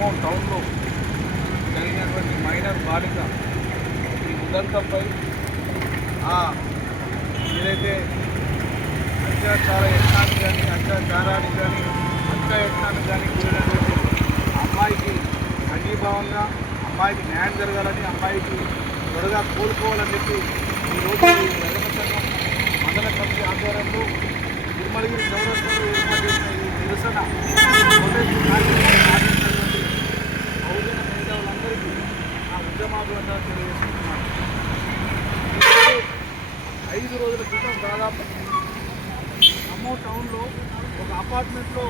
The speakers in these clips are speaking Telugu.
ఖమ్మం టౌన్లో జరిగినటువంటి మైనర్ బాలిక ఈ ఉదంతంపై ఏదైతే అత్యాచార యత్నానికి కానీ అత్యాచారానికి కానీ హత్యాయత్నానికి కానీ కూడినటువంటి అమ్మాయికి సంఘీభావంగా అమ్మాయికి న్యాయం జరగాలని అమ్మాయికి త్వరగా కోలుకోవాలని చెప్పి ఈరోజు రజక సంఘం మండల కమిటీ ఆధ్వర్యంలో తిరుమలగిరి చౌరస్తాలో ఏర్పాటు చేసిన ఈ నిరసన బహుజన మేధావులందరికీ ఆ ఉద్యమాభివందనాలు తెలియజేస్తున్నాను. 5 రోజుల క్రితం దాదాపు ఖమ్మం టౌన్లో ఒక అపార్ట్మెంట్లో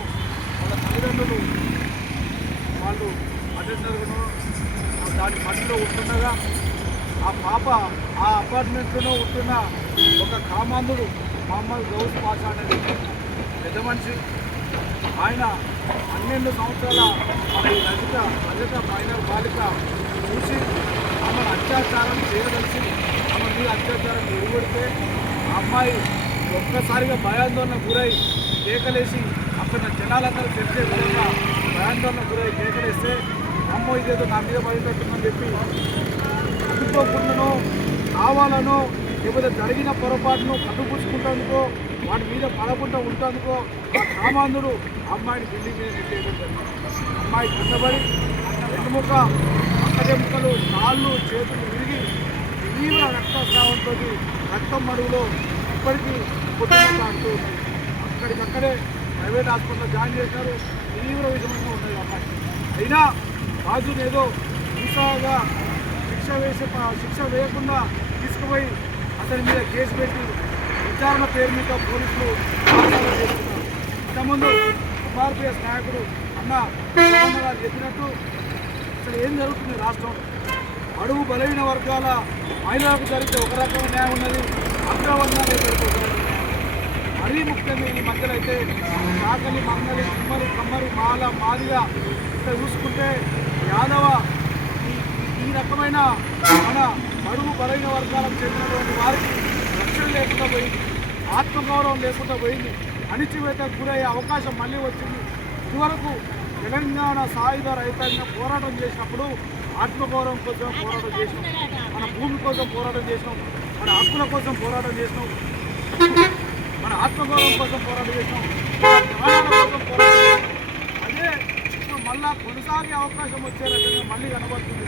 వాళ్ళ తల్లిదండ్రులు వాళ్ళు అటెండర్ను దాని మధ్యలో ఉంటుండగా ఆ పాప ఆ అపార్ట్మెంట్లోనే ఉంటున్న ఒక కామాంధుడు మహమ్మద్ గౌస్ పాషా అనేది పెద్ద మనిషి. ఆయన 12 సంవత్సరాల రజక మైనర్ బాలిక చూసి ఆమెను అత్యాచారం చేయదలిసి ఆమె మీద అత్యాచారం ఎదుగుడితే ఆ అమ్మాయి ఒక్కసారిగా భయాందోళన గురై కేకలేసి అక్కడ జనాలందరూ తెలిసే విధంగా భయాందోళన గురై కేకలేస్తే అమ్మో ఇదేదో నా మీద పడినట్టుందని చెప్పి అందుకోకుండానో కావాలనో లేకపోతే జరిగిన పొరపాటును కట్టుపుచ్చుకుంటేందుకో వాటి మీద పడకుండా ఉంటేందుకో ఆ కామాంధుడు అమ్మాయిని బిల్డింగ్ మీద నెట్టేయడం జరిగింది. అమ్మాయి కిందపడి వెన్నుముక పక్కదెముకలు కాళ్ళు చేతులు విరిగి తీవ్ర రక్తస్రావంతో రక్తం మడుగులో ఇప్పటికీ కొట్టుకుంటూ అక్కడికక్కడే ప్రైవేట్ హాస్పిటల్లో జాయిన్ చేశారు. తీవ్ర విషమంగా ఉన్నది అమ్మాయి. అయినా రాజును ఏదో హింసగా శిక్ష వేయకుండా తీసుకుపోయి అతని మీద కేసు పెట్టి విచారణ పేరు మీద పోలీసులు చేస్తున్నారు. ఇంతకుముందు ఎంఆర్పిఎస్ నాయకుడు గారు చెప్పినట్టు అసలు ఏం జరుగుతుంది రాష్ట్రంలో? అడుగు బలహీన వర్గాల మహిళలకు జరిగితే ఒక రకమైన న్యాయం ఉన్నది, అగ్రవర్ణాలు జరిగితే ఒక రకమైన న్యాయం. మరీ ముఖ్యంగా ఈ మధ్యలో అయితే కాకలి మంగలి కుమ్మరి కమ్మరి మాల మాదిగా ఇక్కడ చూసుకుంటే యాదవ ఈ రకమైన మన అడుగు బలహీన వర్గాలకు చెందినటువంటి వారికి రక్షణ లేకుండా పోయింది, ఆత్మగౌరవం లేకుండా పోయింది, అణిచివేతకు గురయ్యే అవకాశం మళ్ళీ వచ్చింది. ఇదివరకు తెలంగాణ సాయుధ రైతాంగం పోరాటం చేసినప్పుడు ఆత్మగౌరవం కోసం పోరాటం చేసినాం, మన భూమి కోసం పోరాటం చేసినాం, మన హక్కుల కోసం పోరాటం చేసినాం, మన ఆత్మగౌరవం కోసం పోరాటం చేసినాం, తెలంగాణ కోసం పోరాటం చేసినాం. అదే ఇప్పుడు మళ్ళా కొనసాగే అవకాశం వచ్చే రకంగా మళ్ళీ కనబడుతుంది.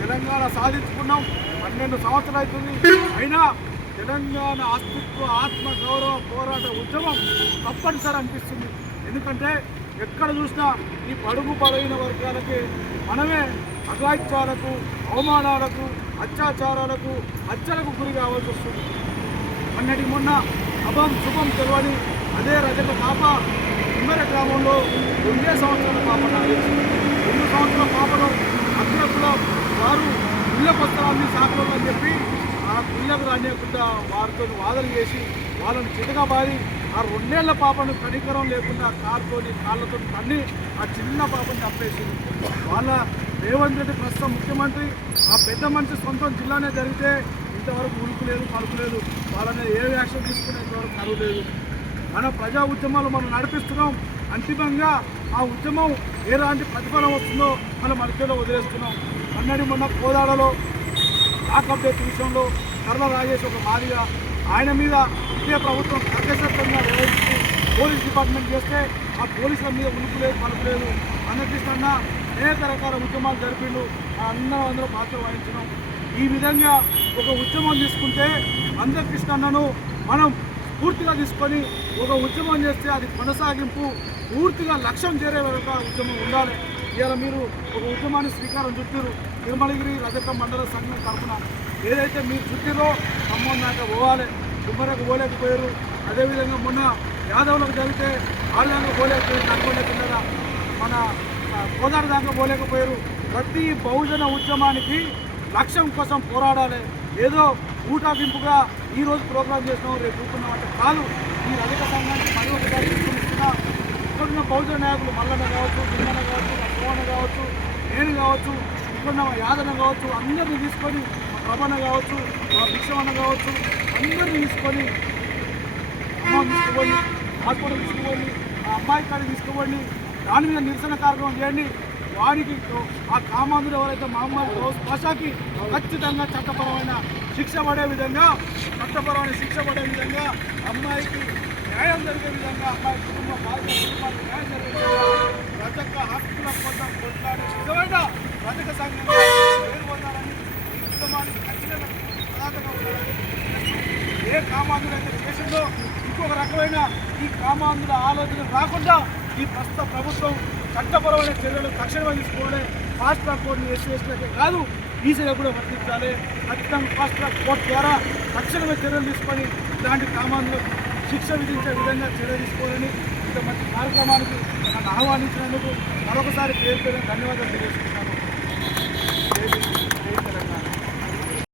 తెలంగాణ సాధించుకున్నాం, 12 సంవత్సరాలు అవుతుంది. అయినా తెలంగాణ అస్తిత్వ ఆత్మగౌరవ పోరాట ఉద్యమం తప్పనిసరి అనిపిస్తుంది. ఎందుకంటే ఎక్కడ చూసినా ఈ బడుగు బలైన వర్గాలకి మనమే అఘాయిత్యాలకు, అవమానాలకు, అత్యాచారాలకు, హత్యలకు గురి కావాల్సి వస్తుంది. మొన్నటి మొన్న అభం శుభం తెలియని అదే రజక పాప ఉమ్మర గ్రామంలో 2 సంవత్సరాల పాప 2 సంవత్సరాల పాపను అగ్రకుల వారు ఇళ్ల పత్రాన్ని సాకులు అని చెప్పి ఆ పిల్లకు రానియకుండా వారితో వాదన చేసి వాళ్ళని చితగా బారి ఆ 2 ఏళ్ల పాపను కనికరం లేకుండా కారుతోని కాళ్ళతో తన్ని ఆ చిన్న పాపను చంపేసింది. వాళ్ళ రేవంత్ రెడ్డి ప్రస్తుతం ముఖ్యమంత్రి, ఆ పెద్ద మనిషి సొంతం జిల్లానే జరిగితే ఇంతవరకు ఉలుకు లేదు పలుకు లేదు, వాళ్ళని ఏ యాక్షన్ తీసుకునేంతవరకు కరువు లేదు. మన ప్రజా ఉద్యమాలు మనం నడిపిస్తున్నాం, అంతిమంగా ఆ ఉద్యమం ఎలాంటి ప్రతిఫలం వస్తుందో మనం మనసులో వదిలేస్తున్నాం. మొన్న కోదాడలో లాకప్ డెత్ విషయంలో కర్ల రాజేష్ ఒక మాదిగా ఆయన మీద ఇదే ప్రభుత్వం కర్కశత్వంగా వ్యవహరించి పోలీస్ డిపార్ట్మెంట్ చేస్తే ఆ పోలీసుల మీద ఉలుపు లేదు పలుకు లేదు. అన్నకృష్ణ అనేక రకాల ఉద్యమాలు జరిపిండు, అందరూ పాత్ర వహించినాం. ఈ విధంగా ఒక ఉద్యమం తీసుకుంటే అందకృష్ణను మనం పూర్తిగా తీసుకొని ఒక ఉద్యమం చేస్తే అది కొనసాగింపు పూర్తిగా లక్ష్యం చేరే వరకు ఉద్యమం ఉండాలి. ఇవాళ మీరు ఒక ఉద్యమాన్ని శ్రీకారం చుట్టారు. తిరుమలగిరి రజక మండల సంఘం తరఫున ఏదైతే మీరు చుట్టిరో ఖమ్మం దాకా పోవాలి, దుమ్మరకు పోలేకపోయారు. అదేవిధంగా మొన్న యాదవులకు జరిగితే ఆళ్ళంగా పోలేకపోయారు, నల్గొండ కింద మన కోదాడ దాకా పోలేకపోయారు. ప్రతి బహుజన ఉద్యమానికి లక్ష్యం కోసం పోరాడాలి. ఏదో ఊటాగింపుగా ఈరోజు ప్రోగ్రాం చేసినాం రేపు కూర్చున్నామంటే కాదు. ఈ రజక సంఘానికి మరి ఒకసారి ఇస్తున్నా ఇక్కడున్న బహుజన నాయకులు మల్లన్న కావచ్చు, తిమ్మన్న కావచ్చు, సోమన్న కావచ్చు, నేను కావచ్చు, ఇక్కడున్న యాదన కావచ్చు, అందరినీ తీసుకొని ప్రభన్న కావచ్చు, భిక్షమన్న కావచ్చు, అందరినీ తీసుకొని అమ్మ తీసుకుపోయి హాస్పిటల్ తీసుకుపోయి ఆ అమ్మాయి కాడికి తీసుకుపోండి, దాని మీద నిరసన కార్యక్రమం చేయండి. వారికి ఆ కామాంధుడు ఎవరైతే మహమ్మద్ గౌస్ పాషాకి ఖచ్చితంగా చట్టపరమైన శిక్ష పడే విధంగా అమ్మాయికి న్యాయం జరిగే విధంగా అమ్మాయి కుటుంబ బాధిత కుటుంబానికి న్యాయం జరిగే విధంగా రజక హక్కుల కోసం కొట్లాడే నిజమైన రజక సంఘంగా పేరు పొందాలని ఈ ఉద్యమానికి ఖచ్చితంగా ప్రధానంగా ఉండాలని ఏ కామాంధుడు అయితే చేసిందో ఇంకొక రకమైన ఈ కామాంధుల ఆలోచన రాకుండా ఈ ప్రస్తుత ప్రభుత్వం చట్టపరమైన చర్యలు తక్షణమే తీసుకోవాలి. ఫాస్ట్ ట్రాక్ కోర్టుని ఎస్సీలకే కాదు ఈసీగా కూడా వర్తించాలి. ఖచ్చితంగా ఫాస్ట్ ట్రాక్ కోర్టు ద్వారా తక్షణమే చర్యలు తీసుకొని ఇలాంటి కామాంధులకు శిక్ష విధించే విధంగా చర్య తీసుకోవాలని ఇంత మంచి కార్యక్రమానికి నన్ను ఆహ్వానించినందుకు మరొకసారి పేరు ధన్యవాదాలు తెలియజేస్తున్నాను.